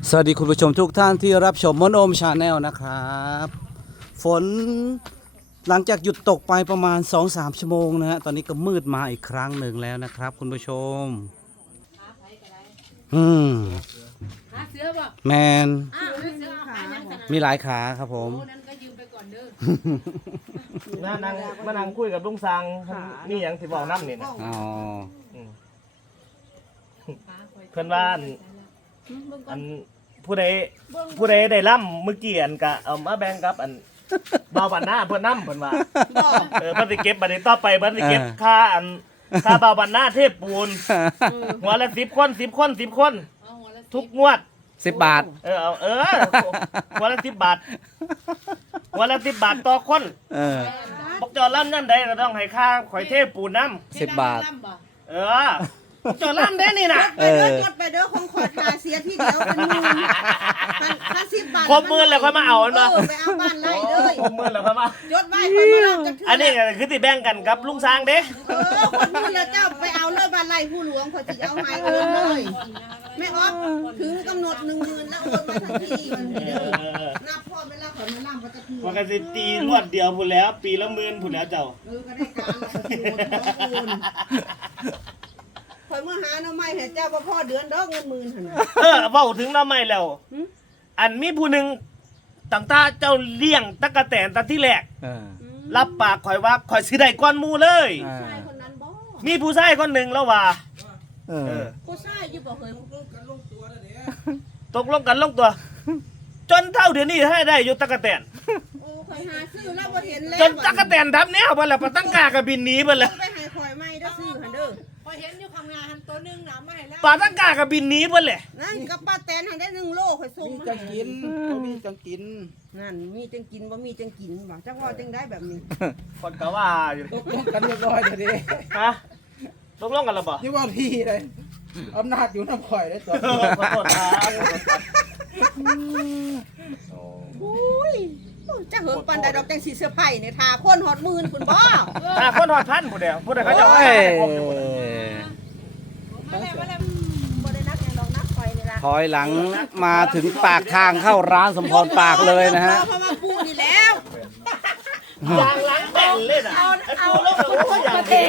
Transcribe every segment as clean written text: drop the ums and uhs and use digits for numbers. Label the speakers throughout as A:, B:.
A: สวัสดีคุณผู้ชมทุกท่านที่รับชมมนโอมชาแนลนะครับฝนหลังจากหยุดตกไปประมาณ 2-3 ชั่วโมงนะฮะตอนนี้ก็มืดมาอีกครั้งหนึ่งแล้วนะครับคุณผู้ชม
B: หาเสือบ่
A: แมน
B: อ้าวเสือหายังสนะ
A: มีหลายขาครับผม
B: โอ้นั้นก็ยืมไปก่อนเด้อ
C: มานั่งคุยกับลุงซังนี่ยังสิบอกน้ำนี่นะ
A: อ๋อ
C: เพื่อนบ้านอันผู้ใดได้ล่ำเมื่อกี้อันกะเอามาแบ่งกับอันเบาบันหน้าเพื่อนน้ำเพื่อนว่าบัตรเก็บบัตรต่อไปบัตรเก็บค่าอันค่าเบาบันหน้าเทพปูนหัวละ10 คนทุกงวด
A: 10 บาท
C: หัวละ10 บาทหัวละ10 บาทต่อคนบอกจอล่ำนั่นใดก็ต้องให้ค่าข่อยเทพปูนน้ำ
A: 10 บาท
C: จอล่ำได้นี่นะ
D: จดไปเด้อของขอทาเสียที่เดียวเป็นหมื่นถ้า10 บาท
C: ครบหมื่นแล้วค่อยมาเอาอัน
D: เอ
C: มา
D: อไปเอาบ้านไร่เลย
C: ครบหมื่นแล้วค่อยมา
D: จดไว้คนมารับจากเทื่
C: อันนี้ก็คือติแบ่งกันกับลุงช้างเด้
D: คนหมื่นแล้วเจ้าไปเอาเลยบ้านไร่ผู้หลวงเขาจะเอาไม้โอนเลยไม่ออกถึงกำหนด10,000แล้วโอนมาทันทีมันเด้อนับพ่อไม่ละขอมาล่ำก็จะถือ
C: มันก็สิตีรวดเดียวพูดแล้ว ปีละหมื่นพูดแล้วเจ้า
D: ก็ได้การละโอนคอยเมื่อหาหน่อไม้ให้เจ้าพ่อเดือนดอกเงิน10,000หั่นน่ะ
C: เว้าถึงเราไม่แล้ว อันมีผู้หนึ่งตั้งตาเจ้าเลี้ยงตะกะแตนตะที่แรกรับปากข่อยว่าข่อยสิได้ก้อนหมูเลย
D: ชายคนนั้นบ่
C: มีผู้ชายคนหนึ่งแล้วว่า
D: ผู้ชายอยู่บ่เคย
C: ตกลงกันลงตัว จนเท่าเดี๋ยวนี้ให้ได้อยู่ตะกะแตน
D: โอ้คอยหาซื้อแล้วบ่เห็นแล้ว
C: จนตะกะแตนทับแนวไปแล้วปะตั้งกากระบินหนีไปแล้ว
D: ไปหาคอยไม่ได้ซื้อหันเด้อ
B: พอเห็นอยู่ข้างหน้าหันตัวนึงน่ะมาให้แล้ว
C: ปะตั้งกากระบินหนีไปเลย
D: นั่นกับป้าแตนหันได้1 โลคอยส่งมา
E: จังกินบ่มีจังกิน
D: นั่นมีจังกินบ่มีจังกินบ่จักว่าจังได้แบบนี้
C: คนก็ว่าอยู่
E: ตกลงกันเรียบร้อยเดี๋ยวนี้
C: ฮะตกลงกันแล้วบ่
E: นี่ว่าพี่เลยอำนาจอยู่น้ำข่อยได้ตัว
C: ขอโทษครับ
D: อุ้ยจะเหิงปานใดดอกจังสิเสื้อร์ไผ่เนี่ยทาคนฮอดหมื่นคุณบ่
C: ถ้าคนหอดพันผู้เดียวผู้ใดเขาจะ
A: โอ้
C: เอา
A: ย
C: ไปผมอยู่
B: มาแล้วมาแล้ว
D: บ่ได้นักแน่ดอกนักคอยนี่ล่ะ
A: ถอยหลังมาถึงปากทางเข้าร้านสมพรปากเลยนะฮะ
D: เพราะว่าปูนี่แล้ว
C: ยางล้างแป้นเล่นอ่ะเอาลงกับหัวอย่างเดียว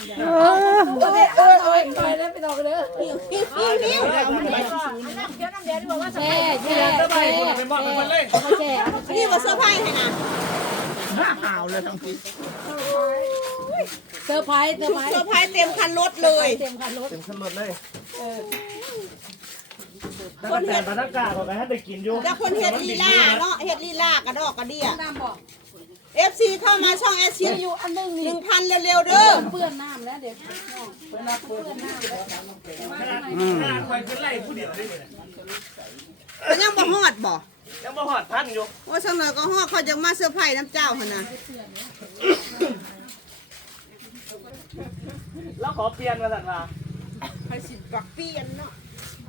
B: ไปแล้วไปต่อกันเด้อ
D: หิว
B: น้ำเดี๋ยวดีกว่าว่าแช่แช่
C: แล้วไปเป็นบอลเป็นเล่น
B: แช่
D: นี่ว่าเสื้อร์ไผ่ให้นะ
B: เซอร์ไพรส์เซอร์ไพรส์
D: เสื้อร์ไผ่เต็มคันรถเลย
B: เต็มคันรถ
C: เต็มขึ้นรถเลยตั้งแต่มาตั้งกาก่อนไปให้ได้กินอยู่
D: แต่คนเฮ็ดลีลาเนาะเฮ็ดลีลากระดอกกระเดี่ย
B: น้ำบอก
D: FC เข้ามาช่องแอชิ
B: อยู่อันนึงนี่
D: 1,000เร็วๆเด้อ
B: เปื้อนน้ำแล้วเด็กเปื้อนน้ำแล้ว
C: คอยขึ้นไล่ผู้เดียวได้เลย
D: มันยังบ่ฮอดบ่
C: ยังมาหอดพันอยู่
D: ว่าสักหน่อยก็ฮอดเขาจะมาเสื้อร์ไผ่น้ำเจ้าหั่นน่ะ
C: แล้วขอเปลี่ยนมาสั่นมา
D: ไปสิบักเปลี่ยนเนาะ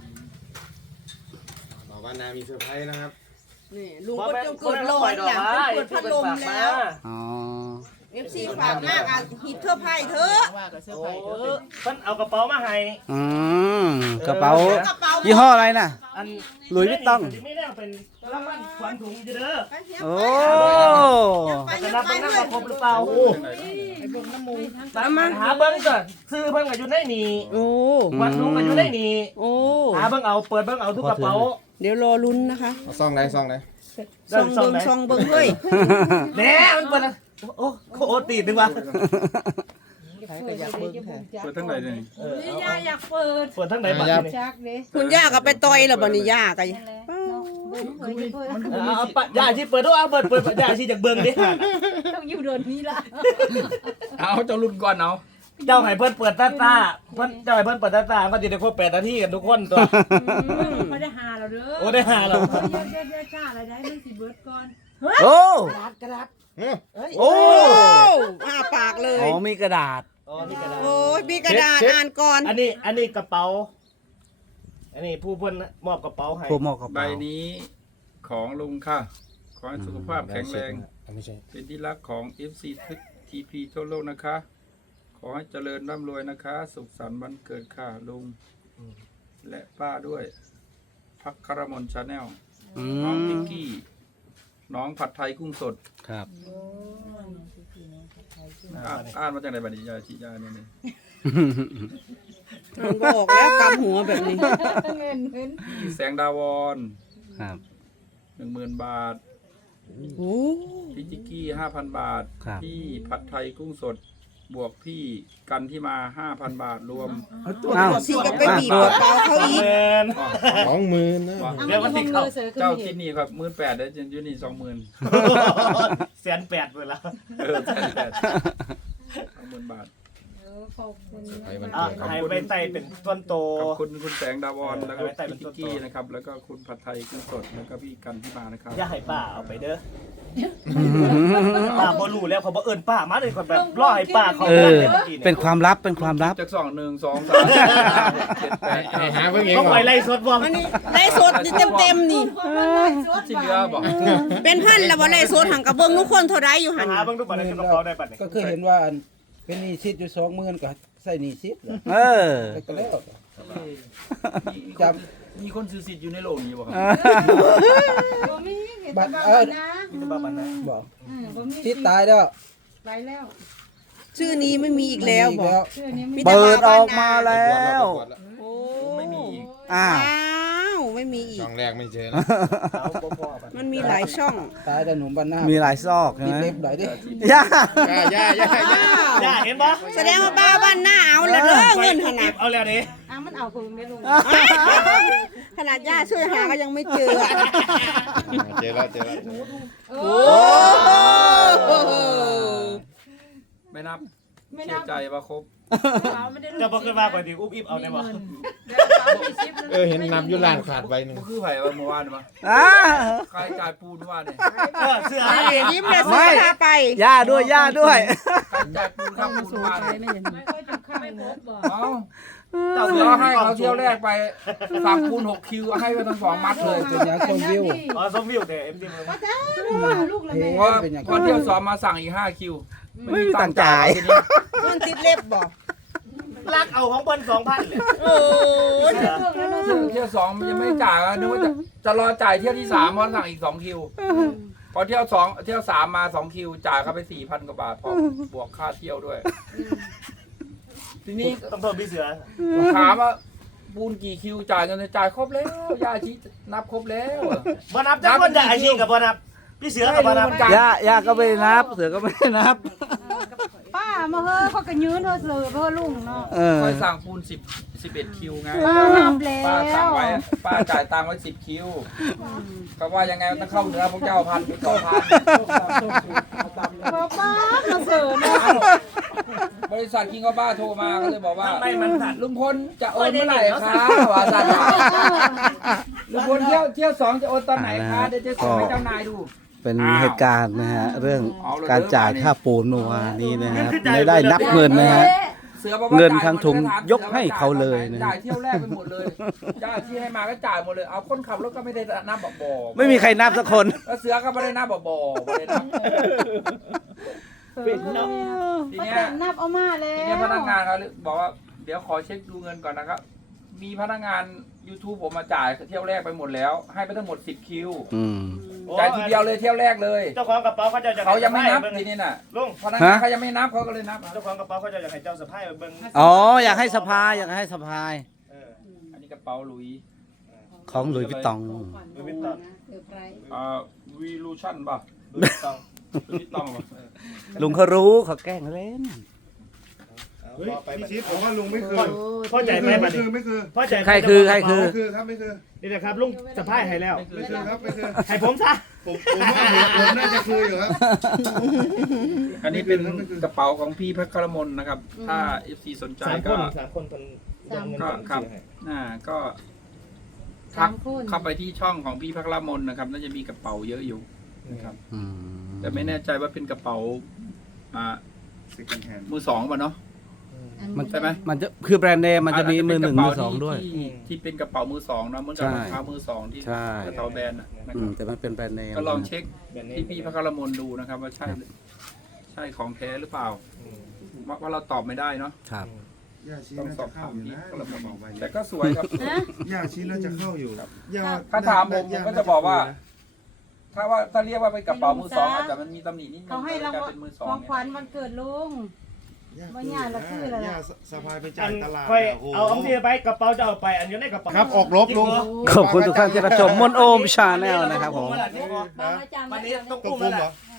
F: บอกว่านามีเซอร์ไพรส์นะครับ
D: นี่ลุงก็จงเกิดร้อนหลังเปิดพัดลมแล้ว
A: อ๋อ
D: FC ฝากมากอ่ะฮิตเสื้อร์ไผ่เถอะ
C: โอ้เพิ่นเอากระเป๋ามาให้
A: กระเป๋ายี่ห้ออะไรน่ะ
C: อัน
A: หลุยส์วิตตอง
C: ไม่ได้เป็นรางวัลขวัญถุงอยู่เด้อ
D: ไปเที่ยว
A: โอ้
D: ไป
C: จะ
D: เที่ยว
C: นับ
D: ไป
C: เบิ่ง
D: เรื่
C: นั
D: อบ ย
C: ครบหรือเปล่าตามมาหาเบิ่งก่อนซื้อเบิ่งก็อยู่ในนี่
D: โอ้
C: ขวัญถุงก็อยู่ในนี่
D: โอ้
C: หาเบิ่งเอาเปิดเบิ่งเอาทุกกระเป๋า
D: เดี๋ยวรอลุ้นนะคะ
F: เอาซ่องไหนซ่องไหน
D: ซองเบิ่งเฮ้ย
C: แหน่มันเปิดอะโอ้โคตีดนึงว่ะ
E: เปิดทั้งไหนเนี่ย
B: นี่ยาอยากเปิด
C: เปิดทั้งไหนบัดนี้
B: จักเด้
D: คุณย่าก็ไปต่อยแล้วบ่นี่ย่าก็
C: เอาปะย่าชีเปิดด้วยเอาเปิดย่าชีจากเบิ่งดิ
B: ต้องอยู่เดินนี้ละ
E: เอาเจ้ารุ่นก่อนเอา
C: เจ้าให้เพิ่นเปิดตาเพิ่นเจ้าให้เพิ่นเปิดตาก็จะได้ครบ8 นาทีกันทุกคนตัว
B: ไม่ได้หาเราเด้อ
C: โอ้ได้หาแล้ว
B: เดี๋ยวชาอะไรได้มันสิเบิดก่อน
A: โอ้
C: กระดาษ
A: โอ้
D: อ้าปากเลย
A: อ๋อมีกระดาษ
C: อ๋อนี่กระดาษ
D: โอ้ยมีกระดาษอ่านก่อน
C: อันนี้กระเป๋า อันนี้ผู้เพิ่นมอบกระเป๋าให้
A: พวกหมอกกระ
E: ใบ
A: เป๋า
E: นี้ของลุงค่ะ ขอให้สุขภาพแข็งแรง
F: ไม่ใช่
E: เป็นที่รักของ FC ทุก TP ทั่วโลกนะคะ ขอให้เจริญร่ำรวยนะคะ สุขสันต์วันเกิดค่ะลุงและป้าด้วยพักคารมนชาแนล
A: อื
E: น้อง
A: ม
E: พิกกี้น้องผัดไทยกุ้งสด
A: ครับ
E: อ่านมาจากไหนบัดนี้ยาชิยาเนี่ย
D: มันบอกแล้วกำหัวแบบนี้
E: พี่แสงดาวร
A: ครับ
E: 10,000 บาท
D: โอ้
E: พี่จิกกี้ 5,000 บาท
A: ครับ
E: พี่ผัดไทยกุ้งสด บวกพี่กันที่มา 5,000 บาทรวม
A: อ้าว
D: สิก็ไปบีบกระเป๋าเขาอีก
C: แม่น
F: 20,000นะ
C: เดี๋ยวมันติดเข้า
E: เจ้าที่นี่ครับ18,000ได้จนอยู่นี่20,000
C: 180,000เวลา
E: 20,000 บาท
B: ขอบคุณ
F: ไปมัน
C: อ่ะ
F: เกิดครับ
C: ให้ไปใส่เป็นต้นโต
E: ขอบคุณคุณแสงดาวรแล้วก็
C: เอาไว้ใต้เป็
E: พี่
C: น
E: จิกกี้
C: ต้นๆ
E: นะครับ แล้วก็คุณผัดไทยกุ้งสดแล้วก็พี่กันที่มานะครับ
C: อย่าให้ป้าเอาไปเด้อป้าบ่รู้แล้วเขาบ่เอิ้นป้ามาเลยคนแบบรอให้ป้าเขา
A: เอ
C: เอิ้น
A: อ
C: เลยเมื่อกี้
A: เป็น
C: เนี่ย
A: ความลับเป็นความลับ
E: จาก2 1 2 3 7
F: ให้
E: 8
F: หาเพิ่งเอง
C: ต้อง
F: ก่อ
C: ไป
F: น
C: ไล่สดบ่
D: อันนี้ไล่สดเต็มๆนี่
E: ที่เหลือบอก
D: เป็นพันแล้วว่าไล่สดหังกับเบิ้งทุกคนเท่าไรอยู่หัน
C: หาเบิ่งดูบัดนี้กระเป๋าได้บัดนี้
G: ก็เคยเห็นว่าอันเป็นหนี้สิทธิ์อยู่20,000ก็ใส่หนี้สิทธิ์เหรอ
A: เออ
G: ก็แล้ว
E: จำมีคนซื้อสิทธิ์อยู่ในโลกนี้บ่ครับ
B: บ่มีเห็น
G: บั
B: แต่
G: ตร
B: บ้านนะ
C: มีแต่บ้าบัดนะ
G: บอก
B: บ่มี
G: สิทธิ์ตายแล้ว
B: ไปแล้ว
D: ชื่อนี้ไม่มีอีกแล้วบ
G: มี
D: อก
B: ชื่อนี้ไม่
D: มีแต่
A: เปิด
D: บ่าว
A: อ
D: บ้าน
A: อก
D: นา
A: มาแล้ว
D: โอ้
E: ไม่มีอีก
A: อ้าว
D: อ้าวไม่มีอี
F: ช่
D: ก
F: องแรกไม่เจอนะ
C: เอาบ่พอบัด
D: มันมีหลายช่อง
G: ตายแต่หนุ่มบ้านหน้า
A: มีหลายซอก
G: ติด
A: นะ
G: เล็บหน่อยดิ
A: ย่า
F: ย่า
C: ย่าเห็นบ่
D: แสดงว่าบ้าบ้านหน้าเอาแล้วเด้อเงินขนาด
C: เอาแล้วดิ
B: อ่ะมันเอาพึงได้ลุง
D: ขนาดย่าช่วยหาก็ยังไม่เจออะ
F: เจอแล้ว
D: โอ้โห
E: ไม่นับ
B: ไม่
E: เสี
B: นั
E: ย
B: บ
E: ใจว่าครบ
B: เอาไม่ได้
C: จะบ่ขึ้นมาก่อนดิอุ๊บอิบเอาได้บ่
F: เห็นนำยุลานขาดใบหนึ่ง
E: บ่คือไผว่าเมื่อวานมา
A: อ่า
E: ใครจ่ายปูนว่าเนี่ย
C: เสื้อ
D: ยิ้มเลยซื้อพาไป
A: ย่าด้วยย่าด้วย
E: ใครจ่ายปูนครับปูนว่าเนี่ย
B: ไม่ค่อยจะข้างไม่พบบ่
E: เอ้าเสือให้เขาเที่ยวแรกไปสั่งปูน6 คิวให้ไปทั้ง2 มัดเลย
G: เป็นอย่างชมวิว
C: อ๋อสมวิวแต่ MD
B: ลูกละ
G: เพล
B: แม่
G: ง
E: พอ
G: เป็นอย่าง
E: พอเที่ยว2มาสั่งอีก5 คิว
A: ไม่มีตังค์จ่าย
E: ทีนี้
D: มันติดเล็บบอก
C: ลักเอาของเพิ่น 2,000เลย
D: โอ้ย
E: เที่ยว2มันยังไม่จ่ายอ่ะนึกว่าจะรอจ่ายเที่ยวที่3เพราะสั่งอีก2 คิว พอเที่ยว3มา2 คิวจ่ายเข้าไป 4,000 กว่าบาทพอบวกค่าเที่ยวด้วย ทีนี้
C: ต้องโทษพี่เสือ
E: ถามว่าปูนกี่คิวจ่ายเงินจ่ายครบแล้วย่าชี้นับครบแล้ว
C: บ่นับจักคนจ่ายอาชีพกับบ่นับพี่เสือกับบ่นับ
A: ย่าก็ไม่ได้นับ เสือก็ไม่ได้นับ
B: ป้ามาเฮ้อเขาก็ยืนเฮ้อเสือเฮ้อลุงเนาะ
A: เออ
E: ค่อยสั่งปูน11 คิวไง
B: ป้านับแล้
E: ป้าสั่ง
B: ว
E: ไว้ป้าจ่ายตังค์ไว้10 คิวก็ว่ายังไงมันต้องเข้าเนื้อพวกเจ้า1,000เป็น2,000
B: ป้ามาเสือเนาะ
E: บริษัทคิงก็บ้าโทรมาก็เลยบอกว่า
C: ทำไมมันสั่น
E: ลุงพลจะโอนเมื่อไหร่คะว่าสั่นลุงพลเที่ยว2จะโอนตอนไหนคะเดี๋ยวจะส่งให้เจ้านายดู
A: เป็นเหตุการณ์นะฮะ เรื่องการจ่ายค่าปูนเมื่อวานนี้นะฮะไม่ได้นับเงินนะฮะ
E: เสือบอกว่า
A: เงินทั้งถุงยกให้เขาเลยนะ
E: จ่ายเที่ยวแรกไปหมดเลยจ่ายที่ให้มาก็จ่ายหมดเลยเอาคนขับรถก็ไม่ได้นับบอก
A: ไม่มีใครนับสักคน
E: แล้วเสือก็ไม่ได้นับบอกไม่ได้นับ
C: ปิดเนาะ
E: ที
B: ป้า
E: เนี้ย
B: แตนนับเอามาแล้
E: ที
B: ว
E: เนี้ยพนักงานเขาบอกว่าเดี๋ยวขอเช็คดูเงินก่อนนะครับมีพนักงาน YouTube ผมมาจ่ายเที่ยวแรกไปหมดแล้ว ให้ไปทั้งหมด10 คิว
A: อืม
E: จ่ายทีเดียวเลยเที่ยวแรกเลย
C: เจ้าของกระเป๋าเขาจะ
E: เขายังไม่นับทีนี้น่ะ
C: ลุง
E: พนักงานเขายังไม่นับเขาก็เลยนับ
C: เจ้าของกระเป๋าเขาจะอยากให้เจ้าสะพายเบิ่ง
A: อ๋อ อยากให้สะพาย อยากให้สะพาย
E: อันนี้กระเป๋าหลุย
A: ของหลุยส์วิตตอง
C: ดูวิตตอง
E: วีลูชั่นป่ะ
C: ดูวิตตอง
E: วิตตองป่ะ
A: ลุงเขารู้เขาแกล้งเล่น
F: พี่ชิดผมว่าลุงไม่คือ
C: พ่อใจไหมบัดนี้
F: ไม่คือ
C: พ่อใจ
A: ใครคือใครคือ
F: ไม่คือครับไม่คือ
C: นี่แหละครับลุงสะพายให้แล้ว
F: ไม่คือครับไม่คือ
C: ให้ผมซะ
F: ผมว่าผมน่าจะคืออยู่ครับ
E: อันนี้เป็นกระเป๋าของพี่พระคารมนนะครับ ถ้า FC สนใจ
C: 3
E: ก็
C: คนเพิ่นลงเงิน
E: ก็
C: ก่อน
E: ครับ
C: ให้
E: ก็ทักเข้าไปที่ช่องของพี่พระคารมนนะครับน่าจะมีกระเป๋าเยอะอยู่นะครับ
A: อืม
E: แต่ไม่แน่ใจว่าเป็นกระเป๋ามือสองป่ะเนาะ
A: มัน
E: ใช่ไหม
A: มันจะคือแบรนด์เนมมันจะมีมือหนึ่ง
E: า
A: มื
E: จ
A: อสองด้วย
E: ที่เป็นกระเป๋ามือสองนะเหมือนกับ
A: ใช่
E: รองเท้ามือสองที่
A: ใช่
E: กระเป๋าแบรนด์นะ
A: อืมแต่มันเป็นแบรนด์เนม
E: ก็ลองเช็ค
C: แบบนี้
E: ที่พี่พระคารมนดูนะครับ ว่าใช่ของแท้หรือเปล่าว่าเราตอบไม่ได้เนาะ
A: ครับ
F: ย่าชี้
E: ต้อง
F: น่า
E: สอ
F: จะ
E: บ
F: เข้า
E: ถาม
F: อยู่
E: พี่
F: นะ
E: ก็ระบบ
F: ไว้
E: แต่ก็สวยครับ
F: ย่าชี้น่าจะเข้าอยู่ย่า
E: ถ้าถามผมก็จะบอกว่า ถ้าเรียกว่าเป็นกระเป๋ามือสองอาจจะมันมีตำหนินิดนึง
B: เขาให้ราง
E: กลาย
B: วัล
E: เป็นมือส
B: ข
E: อ
B: อง งขวัญวันเกิดลุง บ่ย่าละคือละล่ะ
F: ย่าสะพายไปจ่า
C: อั
F: ย
C: น
F: ตลาด
C: ค่อย
F: โโห
C: เอาที่ไปกระเป๋าจะเอาไปอันอยู่ในกระเป๋า
F: ครับออกรบลุง
A: ขอบคุณทุกท่านที่รับชมมนโอมชาแนลนะครับผม
C: วันนี้ต้อง
F: ตก
C: กุ้ม
F: คุ
C: แล้ว
F: ม
C: แห
F: เหร
C: ละ
F: อ